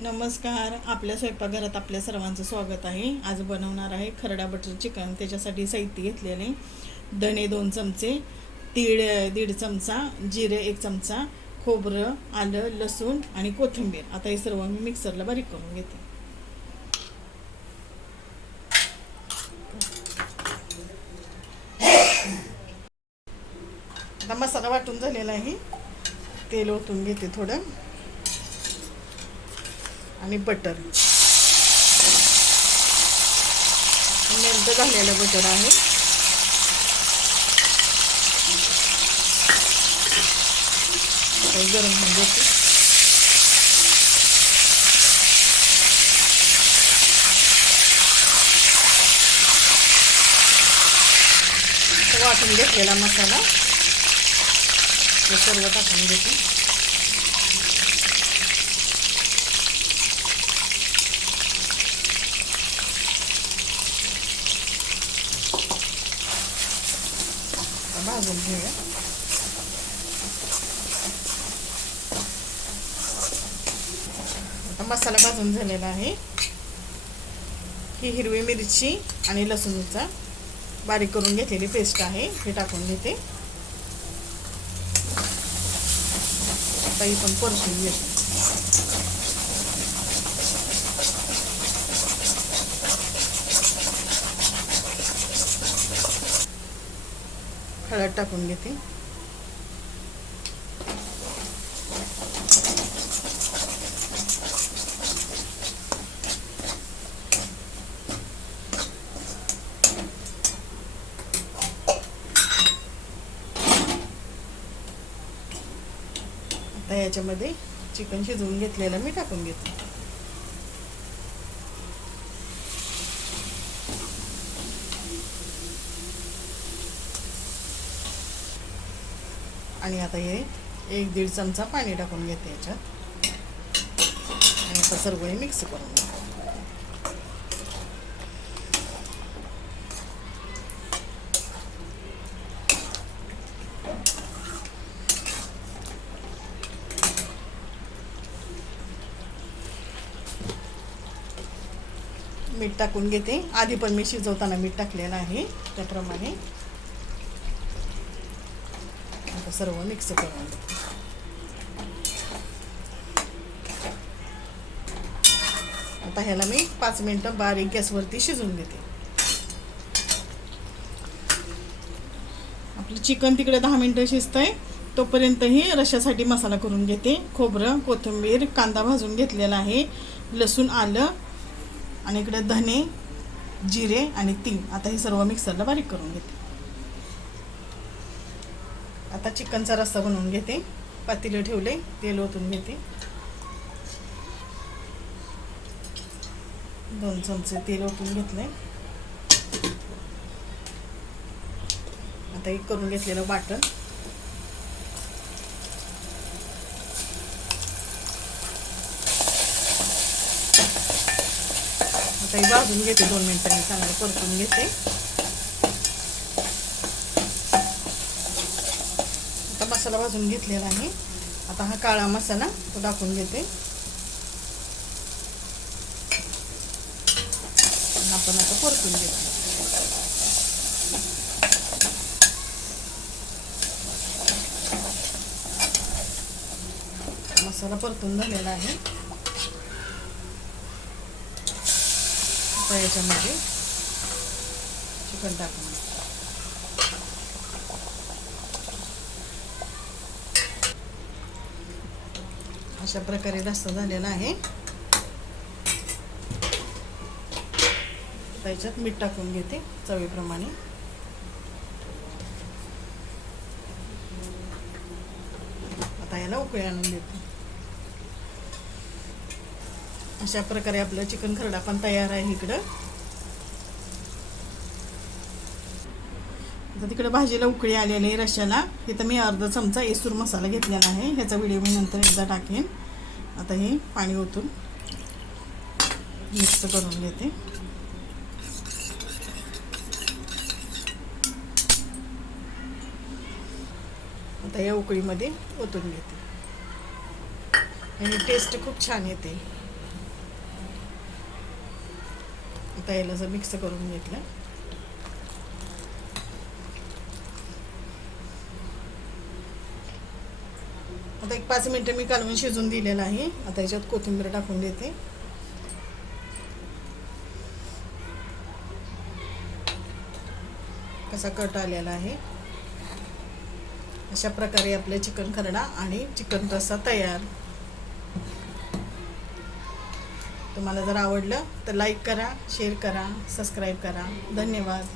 नमस्कार आपल्या स्वयंपाकघरात आपल्या सर्वांचं स्वागत आहे. आज बनवणार आहे खरडा बटर चिकन. त्याच्यासाठी साहित्य घेतलेले. धणे दोन चमचे तीळ दीड चमचा जिरे एक चमचा खोबरं आलं लसूण आणि कोथिंबीर. आता हे सर्व मी मिक्सरला बारीक करून घेते. आता मसाला वाटून झालेला आहे. तेल ओतून घेते थोडं. आणि बटर. नेमकं घालेलं बटर आहे. गरम म्हणजे वाटून घेतलेला मसाला. सर्व टाकून घेते. भाजून घेऊया. आता मसाला भाजून झालेला आहे. ही हिरवी मिरची आणि लसूणचा बारीक करून घेतलेली पेस्ट आहे. हे टाकून घेते. आता ही पण परतून घेते. हळद टाकून घेते. आता याच्यामध्ये चिकन शिजवून घेतलेलं मी टाकून घेते. आणि आता हे एक दीड चमचा पाणी टाकून घेते याच्यात. आणि आता सर्व हे मिक्स करून घेते. मीठ टाकून घेते. आधी पण मी शिजवताना मीठ टाकलेलं आहे त्याप्रमाणे. आता सर्व मिक्स करून आता ह्याला मी पाच मिनटं बारीक गॅसवरती शिजून घेते आपलं चिकन तिकडे दहा मिनटं शिजतंय तोपर्यंतही रशासाठी मसाला करून घेते खोबरं कोथिंबीर कांदा भाजून घेतलेला आहे लसूण आलं आणि इकडे धने जिरे आणि तीळ आता हे सर्व मिक्सरला बारीक करून घेते आता चिकनचा रस्सा बनवून घेते. पातेलं ठेवले तेल ओतून घेते. दोन चमचे तेल ओतून घेतले. आता एक करून घेतलेलं वाटण. आता हे भाजून घेते दोन मिनिटांनी चांगलं परतून घेते. आता मसाला भाजून घेतलेला आहे. आता हा काळा मसाला तो टाकून घेते. आपण आता परतून घेतो मसाला परतून झालेला आहे. आता याच्यामध्ये चिकन टाकून अशा प्रकारे रस्सा झालेला आहे. त्याच्यात मीठ टाकून घेते चवीप्रमाणे. आता याला उकळी आणून देते. अशा प्रकारे आपलं चिकन खरडा पण तयार आहे इकडं. आता तिकडे भाजीला उकळी आलेली आहे रश्याला. इथं मी अर्धा चमचा एसूर मसाला घेतलेला आहे. ह्याचा व्हिडिओ मी नंतर एकदा टाकेन. आता हे पाणी ओतून मिक्स करून घेते. आता या उकळीमध्ये ओतून घेते. आणि टेस्ट खूप छान येते. आता याला जर मिक्स करून घेतलं. आता एक पाच मिनटं मी कालवून शिजून दिलेलं आहे. आता याच्यात कोथिंबीर टाकून देते. कसा कट आलेला आहे. अशा प्रकारे आपले चिकन खरडा आणि चिकन रस्सा तयार. तुम्हाला जर आवडलं तर लाईक करा शेअर करा सबस्क्राईब करा. धन्यवाद.